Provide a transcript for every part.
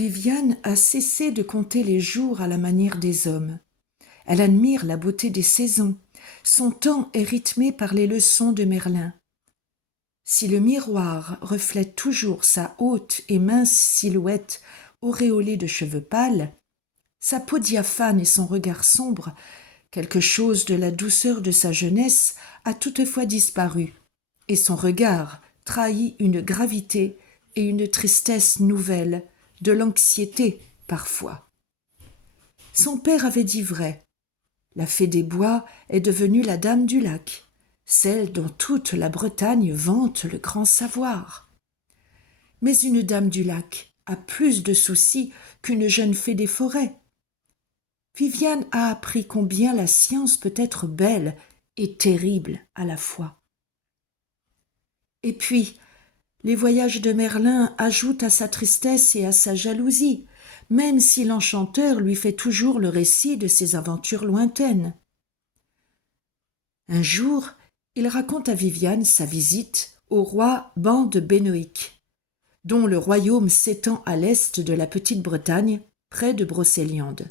Viviane a cessé de compter les jours à la manière des hommes. Elle admire la beauté des saisons. Son temps est rythmé par les leçons de Merlin. Si le miroir reflète toujours sa haute et mince silhouette auréolée de cheveux pâles, sa peau diaphane et son regard sombre, quelque chose de la douceur de sa jeunesse a toutefois disparu, et son regard trahit une gravité et une tristesse nouvelles, de l'anxiété parfois. Son père avait dit vrai. La fée des bois est devenue la dame du lac, celle dont toute la Bretagne vante le grand savoir. Mais une dame du lac a plus de soucis qu'une jeune fée des forêts. Viviane a appris combien la science peut être belle et terrible à la fois. Et puis, les voyages de Merlin ajoutent à sa tristesse et à sa jalousie, même si l'enchanteur lui fait toujours le récit de ses aventures lointaines. Un jour, il raconte à Viviane sa visite au roi Ban de Benoïc, dont le royaume s'étend à l'est de la Petite-Bretagne, près de Brocéliande.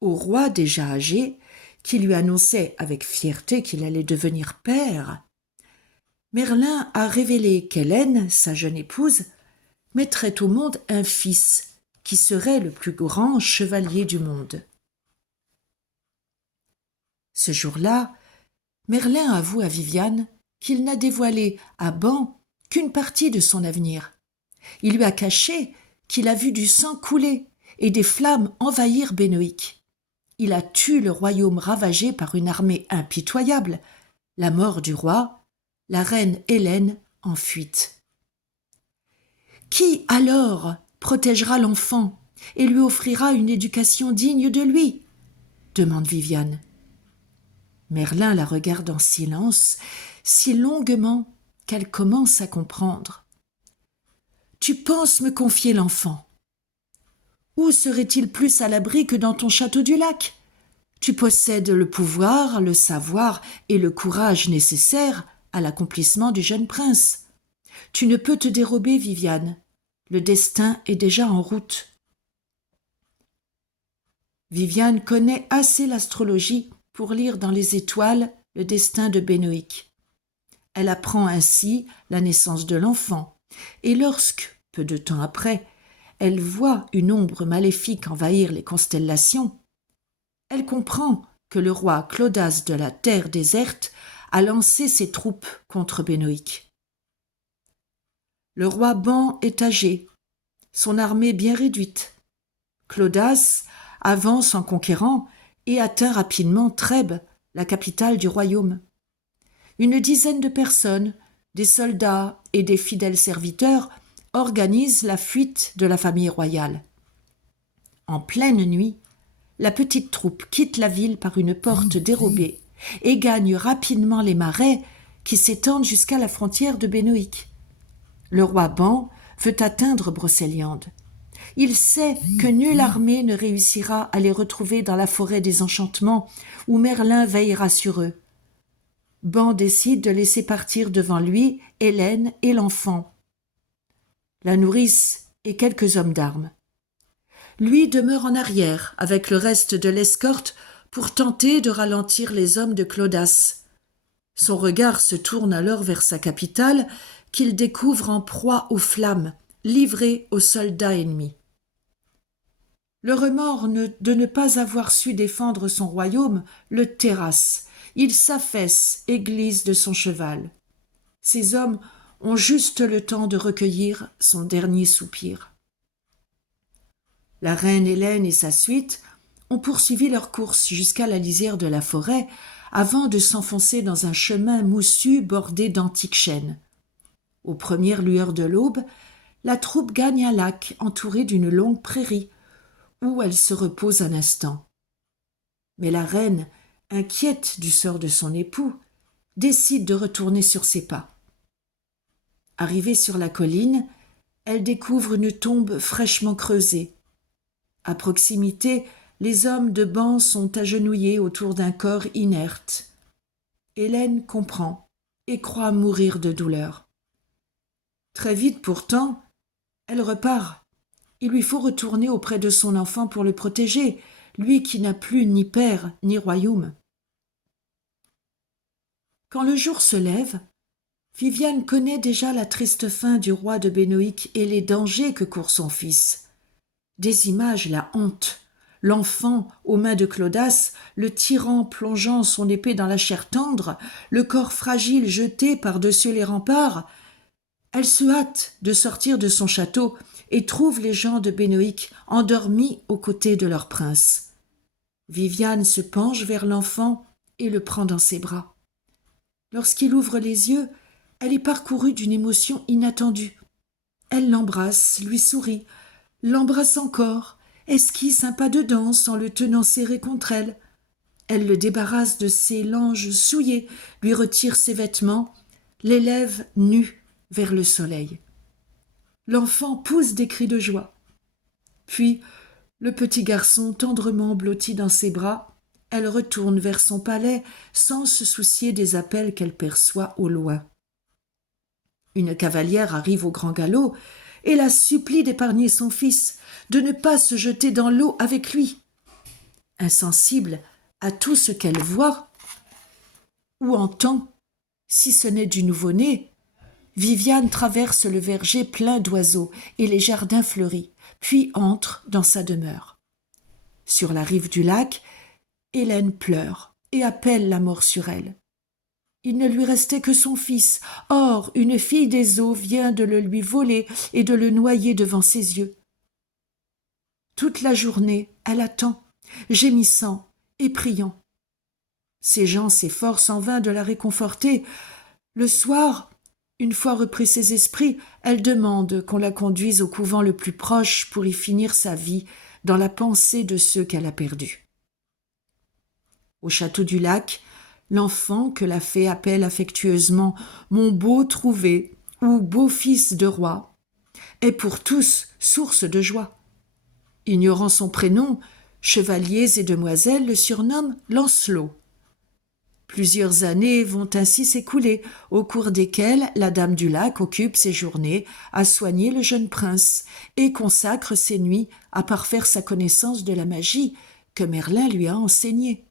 Au roi déjà âgé, qui lui annonçait avec fierté qu'il allait devenir père, Merlin a révélé qu'Hélène, sa jeune épouse, mettrait au monde un fils qui serait le plus grand chevalier du monde. Ce jour-là, Merlin avoue à Viviane qu'il n'a dévoilé à Ban qu'une partie de son avenir. Il lui a caché qu'il a vu du sang couler et des flammes envahir Benoïc. Il a tué le royaume ravagé par une armée impitoyable, la mort du roi, la reine Hélène en fuite. Qui alors protégera l'enfant et lui offrira une éducation digne de lui ? Demande Viviane. Merlin la regarde en silence, si longuement qu'elle commence à comprendre. Tu penses me confier l'enfant ? Où serait-il plus à l'abri que dans ton château du lac ? Tu possèdes le pouvoir, le savoir et le courage nécessaires à l'accomplissement du jeune prince. Tu ne peux te dérober, Viviane. Le destin est déjà en route. Viviane connaît assez l'astrologie pour lire dans les étoiles le destin de Benoïc. Elle apprend ainsi la naissance de l'enfant, et lorsque, peu de temps après, elle voit une ombre maléfique envahir les constellations, elle comprend que le roi Clodas de la terre déserte a lancé ses troupes contre Benoïc. Le roi Ban est âgé, son armée bien réduite. Clodas avance en conquérant et atteint rapidement Trèbes, la capitale du royaume. Une dizaine de personnes, des soldats et des fidèles serviteurs, organisent la fuite de la famille royale. En pleine nuit, la petite troupe quitte la ville par une porte dérobée et gagne rapidement les marais qui s'étendent jusqu'à la frontière de Benoïc. Le roi Ban veut atteindre Brocéliande. Il sait que nulle armée ne réussira à les retrouver dans la forêt des enchantements où Merlin veillera sur eux. Ban décide de laisser partir devant lui Hélène et l'enfant, la nourrice et quelques hommes d'armes. Lui demeure en arrière avec le reste de l'escorte pour tenter de ralentir les hommes de Clodas. Son regard se tourne alors vers sa capitale qu'il découvre en proie aux flammes, livrée aux soldats ennemis. Le remords de ne pas avoir su défendre son royaume le terrasse. Il s'affaisse et glisse de son cheval. Ses hommes ont juste le temps de recueillir son dernier soupir. La reine Hélène et sa suite ont poursuivi leur course jusqu'à la lisière de la forêt avant de s'enfoncer dans un chemin moussu bordé d'antiques chênes. Aux premières lueurs de l'aube, la troupe gagne un lac entouré d'une longue prairie où elle se repose un instant. Mais la reine, inquiète du sort de son époux, décide de retourner sur ses pas. Arrivée sur la colline, elle découvre une tombe fraîchement creusée. À proximité, les hommes de Ban sont agenouillés autour d'un corps inerte. Hélène comprend et croit mourir de douleur. Très vite pourtant, elle repart Il lui faut retourner auprès de son enfant pour le protéger, lui qui n'a plus ni père ni royaume. Quand le jour se lève, Viviane connaît déjà la triste fin du roi de Benoïc et les dangers que court son fils. Des images la hantent. L'enfant aux mains de Clodas, le tyran plongeant son épée dans la chair tendre, le corps fragile jeté par-dessus les remparts. Elle se hâte de sortir de son château et trouve les gens de Benoïc endormis aux côtés de leur prince. Viviane se penche vers l'enfant et le prend dans ses bras. Lorsqu'il ouvre les yeux, elle est parcourue d'une émotion inattendue. Elle l'embrasse, lui sourit, l'embrasse encore, esquisse un pas de danse en le tenant serré contre elle. Elle le débarrasse de ses langes souillées, lui retire ses vêtements, l'élève nu vers le soleil. L'enfant pousse des cris de joie. Puis, le petit garçon tendrement blotti dans ses bras, elle retourne vers son palais sans se soucier des appels qu'elle perçoit au loin. Une cavalière arrive au grand galop et la supplie d'épargner son fils, de ne pas se jeter dans l'eau avec lui. Insensible à tout ce qu'elle voit ou entend, si ce n'est du nouveau-né, Viviane traverse le verger plein d'oiseaux et les jardins fleuris, puis entre dans sa demeure. Sur la rive du lac, Hélène pleure et appelle la mort sur elle. Il ne lui restait que son fils. Or, une fille des eaux vient de le lui voler et de le noyer devant ses yeux. Toute la journée, elle attend, gémissant et priant. Ses gens s'efforcent en vain de la réconforter. Le soir, une fois repris ses esprits, elle demande qu'on la conduise au couvent le plus proche pour y finir sa vie dans la pensée de ceux qu'elle a perdus. Au château du lac, l'enfant que la fée appelle affectueusement « mon beau trouvé » ou « beau fils de roi » est pour tous source de joie. Ignorant son prénom, chevaliers et demoiselles le surnomment Lancelot. Plusieurs années vont ainsi s'écouler, au cours desquelles la Dame du Lac occupe ses journées à soigner le jeune prince et consacre ses nuits à parfaire sa connaissance de la magie que Merlin lui a enseignée.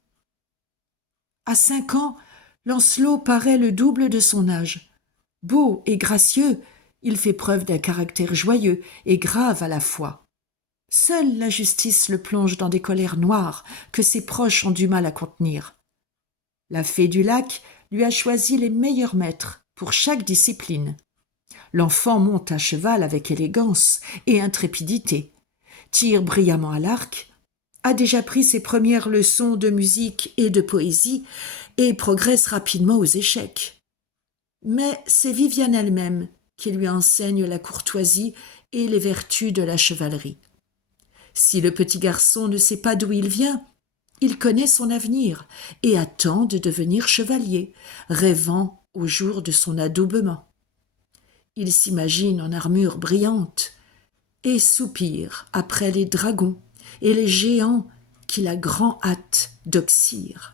À 5 ans, Lancelot paraît le double de son âge. Beau et gracieux, il fait preuve d'un caractère joyeux et grave à la fois. Seule la justice le plonge dans des colères noires que ses proches ont du mal à contenir. La fée du lac lui a choisi les meilleurs maîtres pour chaque discipline. L'enfant monte à cheval avec élégance et intrépidité, tire brillamment à l'arc, a déjà pris ses premières leçons de musique et de poésie et progresse rapidement aux échecs. Mais c'est Viviane elle-même qui lui enseigne la courtoisie et les vertus de la chevalerie. Si le petit garçon ne sait pas d'où il vient, il connaît son avenir et attend de devenir chevalier, rêvant au jour de son adoubement. Il s'imagine en armure brillante et soupire après les dragons et les géants qu'il a grand hâte d'oxyre.